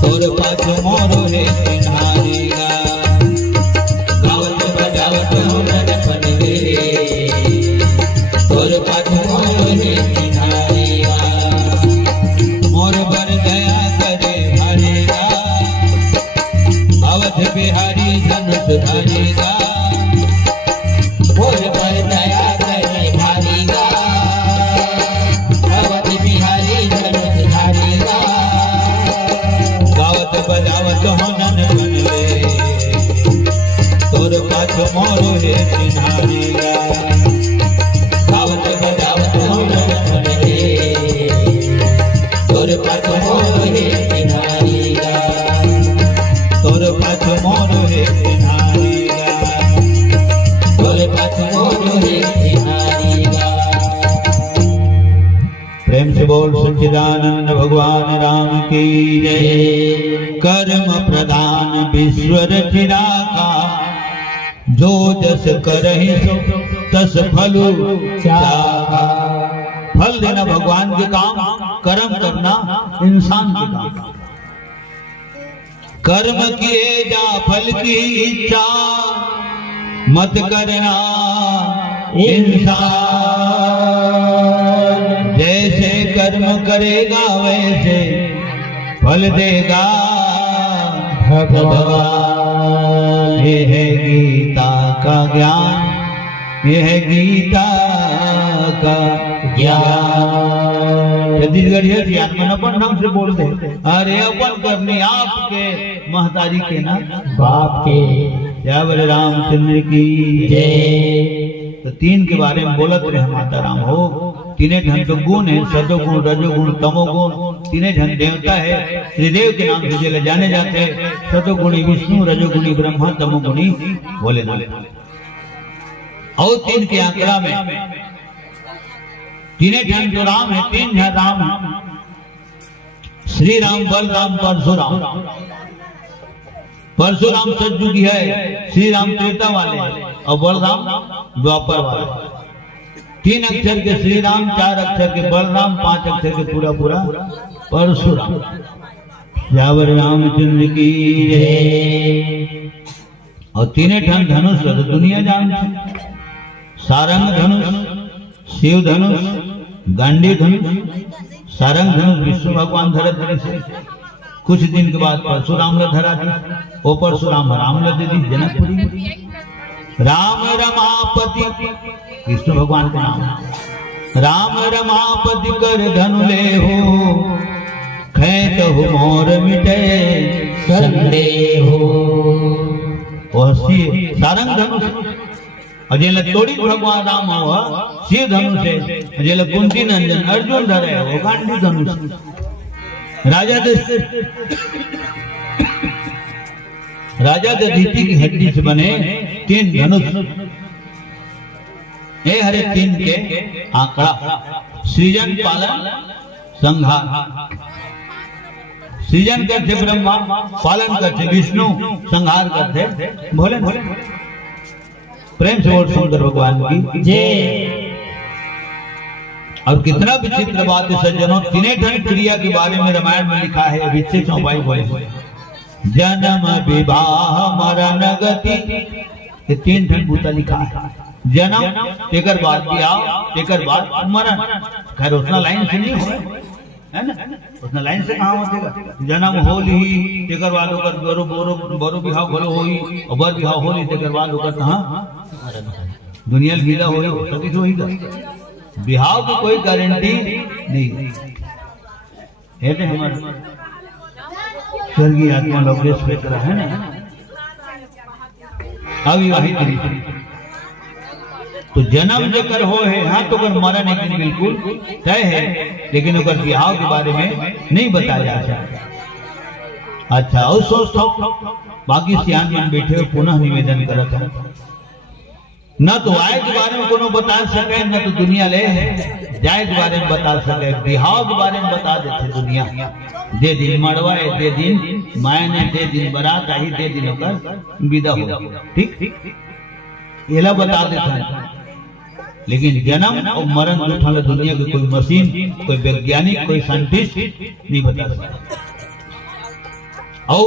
तोर पास मोरो रे नारी गा। गावत बजावत हमन बनले तोर पास धरेगा, बोल पर दया करे भारीगा, अवध बिहारी धनुष धारीगा। गावत बजावत होनन बनवे, तोर पाछो मोरो हे चिन्हारीगा। गावत बजावत होनन बनवे, तोर पाछो मोरो हे चिन्हारीगा। तोर पाछो मोरो हे चिन्हारीगा। तोर पाछो मोरो हे चिन्हारीगा। प्रेम से बोल सच्चिदानंद भगवान राम की जय। कर्म प्रधान विश्व रचना का, जो जस करहि सो तस फलु चाहा। फल देना भगवान के काम, कर्म करना इंसान के काम। कर्म किए जा फल की इच्छा, मत करना इंसान। जैसे कर्म करेगा वैसे फल देगा भगवान। ये है गीता का ज्ञान, ये है गीता का ज्ञान। छत्तीसगढ़ ज्ञान में अपन नाम से बोलते, अरे अपन करनी आपके महतारी के ना बाप के। जय बोले रामचंद्र की जय। तो तीन के बारे में बोलत रहे माता राम हो। तीने ढंग के गुण है, सतोगुण, रजोगुण, तमोगुण। तीने ढंग देवता है, श्रीदेव के नाम से जिले जाने जाते हैं। सतोगुणी विष्णु, रजोगुणी ब्रह्मा, तमोगुणी भोलेनाथ। और तीन के आंकड़ा में तीने ढंग जो राम है, तीन है राम है। श्री राम, बलराम, परशुराम। परशुराम सतयुगी है, श्री राम त्रेता वाले और बलराम द्वापर वाले। तीन अक्षर के श्री राम, चार अक्षर के बलराम, पांच अक्षर के पूरा पूरा परशुराम। जय रामचंद्र की जय। और तीने ठन धनुष तो दुनिया जानती। सारंग धनुष, शिव धनुष, गांडी धनुष। सारंग धनुष विष्णु भगवान धरत से कुछ दिन के बाद परशुराम ने धरा दी। वो परशुराम राम ने दे दी जनकपुरी। राम रमापति विष्णु भगवान का नाम। राम रमापति कर धनु ले हो, खैत हो मोर मिटे संदेह हो। वो सारंग धनुष अजेल तोड़ी भगवान राम हुआ शिव धनुष से। अजेल कुंती नंदन अर्जुन धरे वो गांधी धनुष। राजा दधीचि की हड्डी से बने तीन धनुष। ये हरे तीन के आंकड़ा। सृजन, पालन, संहार। सृजन करते ब्रह्मा, पालन करते विष्णु, संहार करते भोले। प्रेम से बोल सुंदर भगवान की जय। और कितना विचित्र बात है सज्जनों, तीने ढंग क्रिया के बारे में रामायण में लिखा है। विच्छेद चौपाई बोले, जन्म, विवाह, मरण, गति। ये तीन ढंग भूता लिखा है। जन्म, तेकर बाद ब्याह, तेकर बाद मरण। खैर उतना लाइन से नहीं हो, है ना? उतना लाइन से कहाँ होतेगा? जन्म होली, तेकर बाद होकर बरो बिहाव भलो होई, और बर बिहाव होली, तेकर बाद होकर कहाँ दुनिया गीला होई, सभी तो होगा। बिहाव की कोई गारंटी नहीं है। हमारे स्वर्गीय आत्मा लोकेश बेकर है ना, अविवाहित। तो जन्म जेकर हो है, हाँ तो कर मरण एक दिन बिल्कुल तय है, लेकिन अगर बिहाव के बारे में नहीं बताया जा सकता। अच्छा और सोचता बाकी सियान में बैठे हुए पुनः निवेदन करता हूँ, न तो आय के बारे में कोनो बता सके, न तो दुनिया ले जाए के बारे में बता सके। बिहाव के बारे में बता देते दुनिया। दे दिन मड़वाए, दे दिन मायने, दे दिन बारात आई, दे दिन होकर विदा हो। ठीक ये बता देता है। लेकिन जन्म और मरण जो दुनिया की कोई मशीन, कोई वैज्ञानिक, कोई साइंटिस्ट नहीं बता सकता। और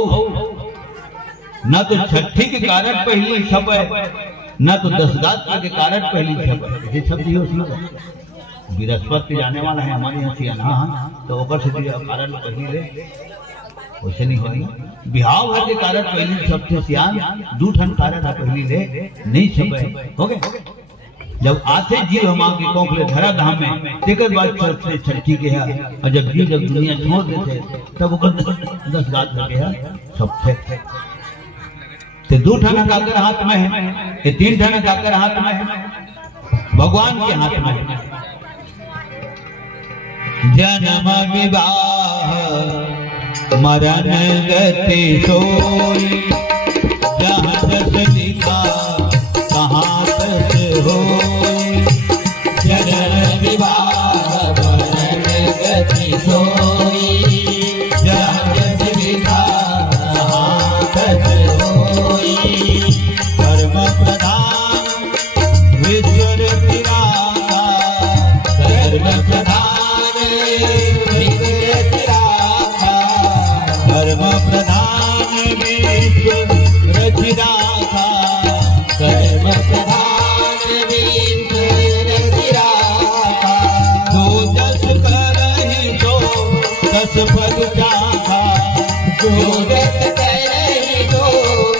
न तो छठी के कारण पहली छपे, न तो 10 गात्र के कारण पहली छपे। ये शब्द ही उसमें बृहस्पति जाने वाला है हमारे यहाँ सियाना, तो ऊपर से कारण पहले वैसे नहीं होगा। बिहाव भर के कारण पहली सबसे सियान दू ठन कारण पहली ले नहीं छपे हो गए। जब आते जीव हम के कोखले धरा धाम में तेकर बाद चलते छठी के है, और जब जीव जब दुनिया छोड़ देते तब ओकर 10 गात लगे है सब थे। ते दू ठन काकर हाथ में है, ये 3 ठन काकर हाथ में है, भगवान के हाथ में है। जन्म विवाह मरण गति सोई, जहाँ जस लिखा कहाँ तस होई। जन्म विवाह मरण गति सोई, जहाँ जस लिखा कहाँ तस होई। कर्म प्रधान विश्वर तिरासा, कर्म प्रधान विश्व तिरासा, कर्म प्रधान विश्व रचिरासा। कर्म प्रधान विश्व तिरासा। जो जस करहि सो तस फल चाखा, जो जस करहि सो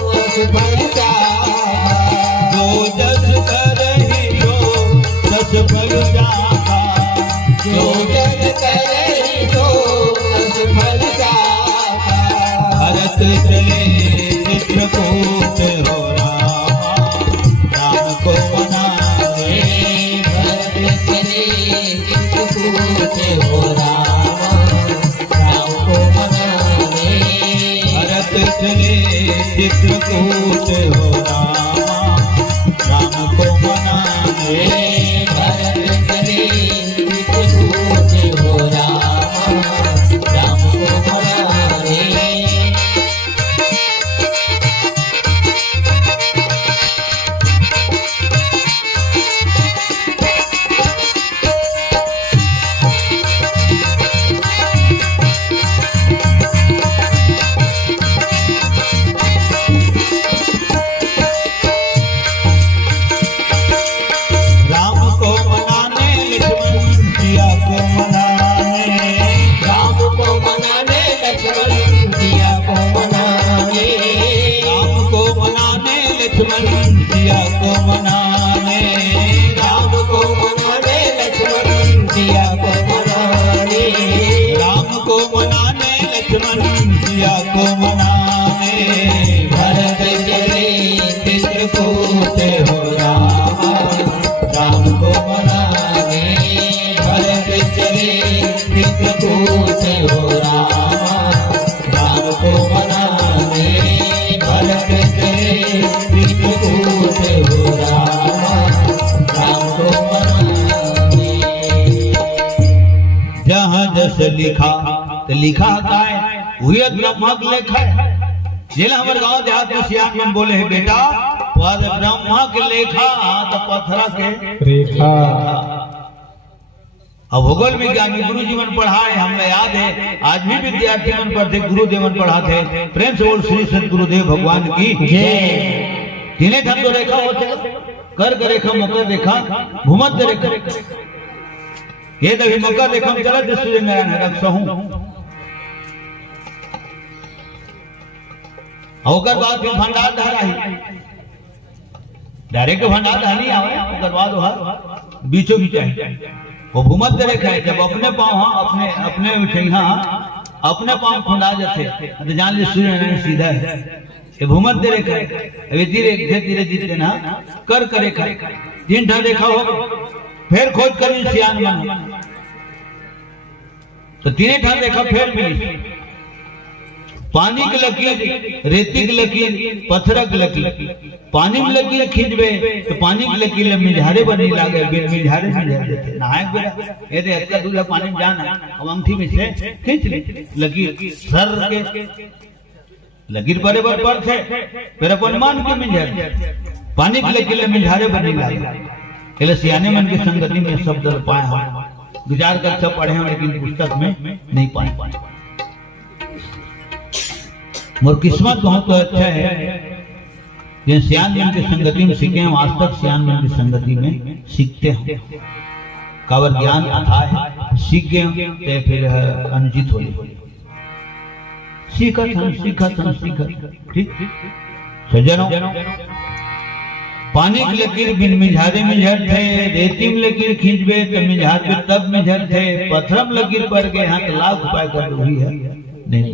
तस फल चाखा। जो जस करहि सो तस फल चाखा। जो जस करहि सो तस फल चाखा। भरत चले चित्रकूट हो रामा, राम को मनावे। भरत चले चित्रकूट हो रामा, राम को मनावे। भरत चले चित्रकूट हो रामा, राम को मनावे। भरत चले चित्रकूट हो रामा, राम को मनावे। राम को मनाने लक्ष्मण सिया को मनाने। राम को मनाने लक्ष्मण सिया को मनाने। राम को मनाने लक्ष्मण सिया को मनाने। राम को मनाने लक्ष्मण सिया को मनाने। राम को मनाने लक्ष्मण सिया को मनाने। भरत चले चित्रकूट हो रामा, राम को मनाने। भरत चले चित्रकूट हो रामा, राम को मनाने। भरत चले चित्रकूट हो रामा, राम को मनाने। जहाँ जस लिखा तो लिखा का है हुए ब्रह्मक लेखा है। जिला हमारे गांव देहात में सियान मन बोले है बेटा पद ब्रह्मा के लेखा तो पत्थरा के रेखा। अब भूगोल विज्ञानी गुरु जीवन पढ़ाए हमें याद है, आज भी विद्यार्थी मन पढ़ते गुरुदेवन पढ़ाते। प्रेम से बोल श्री सत गुरुदेव भगवान की जय। तीनों ढंग तो रेखा होते कर्क रेखा मकर रेखा भूमध्य रेखा। ये तभी मकर रेखा में चला सूर्य नारायण रक्षा हूं। ओकर बाद फिर भंडार धाराही डायरेक्ट भंडार धानी आवे। ओकर बाद वह बीचों बीच है वो भूमध्य रेखा है। जब अपने पांव अपने अपने उठेहा अपने पांव खुंदा जाते तो जान ले सूर्य नारायण सीधा है। ये भूमध्य रेखा है। अभी धीरे धीरे जीते ना कर करे कर 3 ठा रेखा हो फिर खोज करी सियान मन तो 3 ठा रेखा फिर मिली। पानी की लकीर, रेती की लकीर, पत्थर की लकीर। पानी में लकीर खींचबे तो पानी की लकीर मिझारे बनी लागे, मिझारे देते नहाए बेरा ये तो इतना दूर पानी में जाना अब अंगठी में से खींच ले लकीर सर के लकीर परे पर से फिर अपन मान के मिझारे पानी की लकीर मिझारे बनी लागे। इसलिए सियाने मन की संगति में शब्द पाए हम विचार कर सब पढ़े हैं लेकिन पुस्तक में नहीं पाए। मोर किस्मत बहुत तो अच्छा है जिन सियान मन की संगति में सीखे हम आज तक सियान मन की संगति में सीखते हैं। कावर ज्ञान अथाह है सीख गए तो फिर अनुचित हो सीखत ठीक। सज्जनों, पानी की लकीर बिन मिझारे मिझर थे, रेती में लकीर खींचबे तो मिझार पे तब मिझर थे, पत्थरम लकीर पर गए हाथ लाख उपाय कर हुई है नहीं।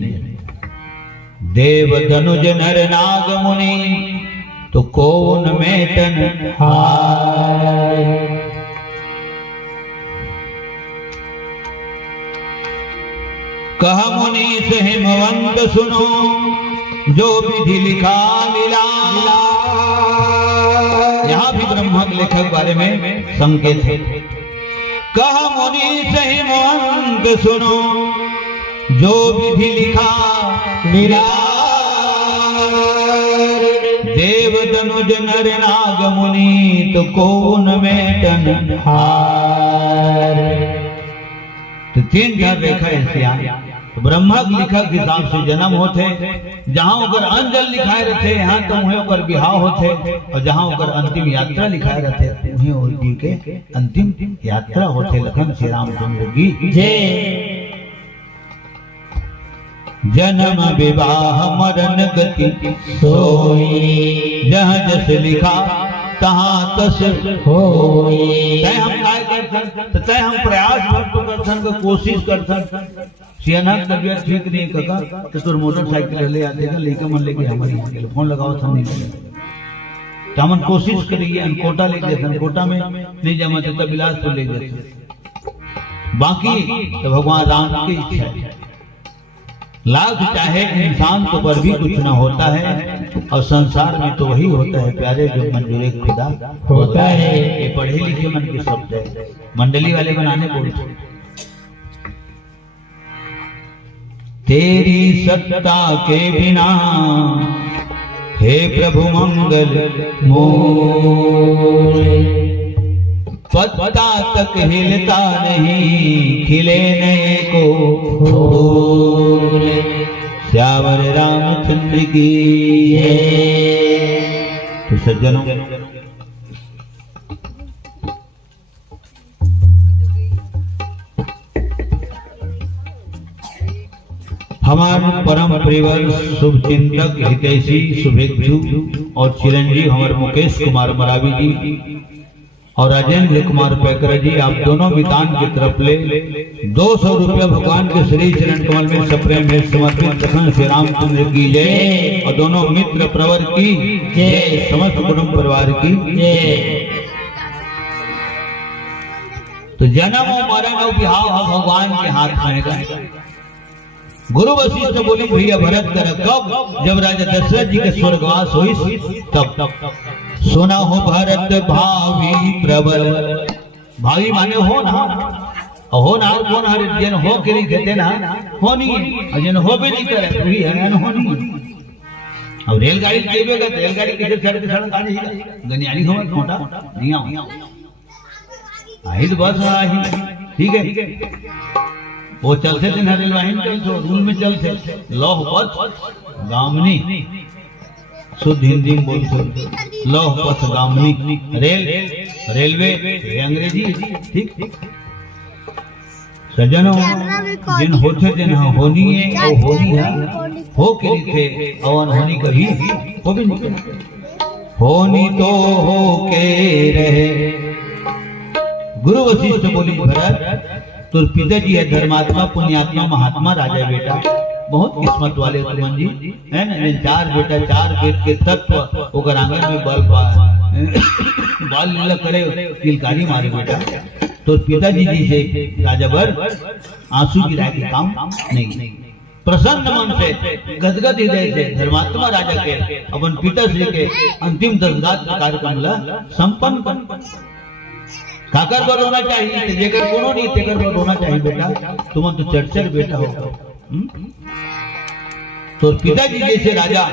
देव धनुज नर नाग मुनि तो कौन में तन हाय। कह मुनि से हिमवंत सुनो, जो विधि लिखा लीला। यहाँ भी ब्रह्मा के लेखक बारे में संकेत है। कह मुनि से हिमवंत सुनो, जो विधि लिखा लीला। देव धनुज नर नाग मुनि तो कौन में तन हार। तो तीन घर रेखा है। तो ब्रह्मा के लिखक हिसाब से जन्म होते, जहां ओकर अंजल लिखाए रहते यहाँ तो वहीं ओकर बिहाव होते, और जहां ओकर अंतिम यात्रा लिखाए रहते वहीं उनकी के अंतिम यात्रा होते। लखन श्री रामचंद्र की जय। जन्म विवाह मरण गति सोई, जहाँ जस लिखा तहाँ तस होई। तय हम काय करथन, तय हम प्रयास करथन को कोशिश करथन। सियाना तबियत ठीक नहीं कका तो तोर मोटरसाइकिल ले आते का लेके मन लेके हमारे यहाँ फोन लगाओ था नहीं तो हम कोशिश करिए कोटा ले देथन, कोटा में नहीं जमा तो बिलासपुर ले देते। बाकी तो भगवान राम की इच्छा है। लाख चाहे इंसान तो पर भी कुछ ना होता है, और संसार में तो वही होता है प्यारे जो मंजूर खुदा होता है। ये पढ़े लिखे मन के शब्द है, मंडली वाले बनाने बोलते। तेरी सत्ता के बिना हे प्रभु मंगल मोरे, पत्ता तक हिलता नहीं खिले नए को फूल। श्यावर रामचंद्र की तो सज्जनों, हमारे परम प्रियवर शुभ चिंतक हितैषी शुभेच्छु और चिरंजीव हमारे मुकेश कुमार मरावी जी और राजेंद्र कुमार पैकर जी, आप दोनों विधान की तरफ ले 200 रुपया भगवान के श्री चरण कमल में सप्रेम में समर्पित लखन श्री रामचंद्र की जय, और दोनों मित्र प्रवर की जय, समस्त कुटुंब परिवार की जय। तो जन्म और मरण और बिहाव भगवान के हाथ में है। गुरु वशिष्ठ बोली भैया भरत कर कब, जब राजा दशरथ जी के स्वर्गवास हुई तब। सुना हो भरत भावी प्रबल, भावी माने हो ना, हो ना कौन हर जन हो के नहीं कहते ना, हो नहीं जन हो भी नहीं करे वही है हो नहीं। अब रेलगाड़ी चलेगा तो रेलगाड़ी किसे सड़क सड़क आ जाएगी, गनियाली हो छोटा नहीं आओ आई तो बस आई ठीक है। वो चलते थे ना रेलवाहिन चलते रूल में चलते लौह पथ गामनी, शुद्ध हिंदी में बोलते लौह पथ गामनी। रेलवे अंग्रेजी ठीक। सज्जनों, जिन होते दिन होनी है और होनी है हो के थे और होनी कभी हो भी नहीं, होनी तो हो के रहे। गुरु वशिष्ठ बोली भरत तो पिताजी है धर्मात्मा पुण्यात्मा महात्मा राजा बेटा, बहुत किस्मत वाले तुमन जी है ना। 4 बेटा 4 बेट के तत्व ओकर आंगन में बाल लीला करे किलकारी मारे बेटा। तो पिताजी जी से राजा बर आंसू गिराए के काम नहीं, प्रसन्न मन से गदगद हृदय से धर्मात्मा राजा के अपन पिताश्री के अंतिम दर्शगात कार्यक्रम संपन्न कर काकर पर रोना चाहिए, जेकर कोनो नहीं तेकर पर रोना चाहिए बेटा, तुम तो चर्चर बेटा हो। तो पिताजी जैसे राजा,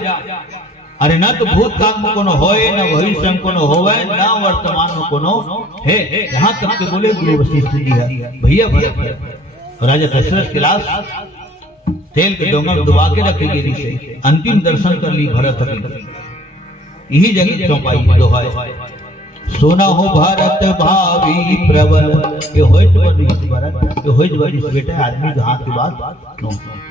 अरे ना तो भूत काल में कोनो होए, ना भविष्य में कोनो होवे, ना वर्तमान में कोनो है। यहाँ तक के बोले गुरु वशिष्ठ जी है भैया भरत राजा दशरथ के लाश तेल के डोंगा में डुबा के रखे गिरी से अंतिम दर्शन कर ली भरत। यही जगह चौपाई दोहाए सुना हो भारत भावी प्रबल, ये होइत बड़ी भरत, ये होइत बड़ी बेटा आदमी हाथ की बात नो।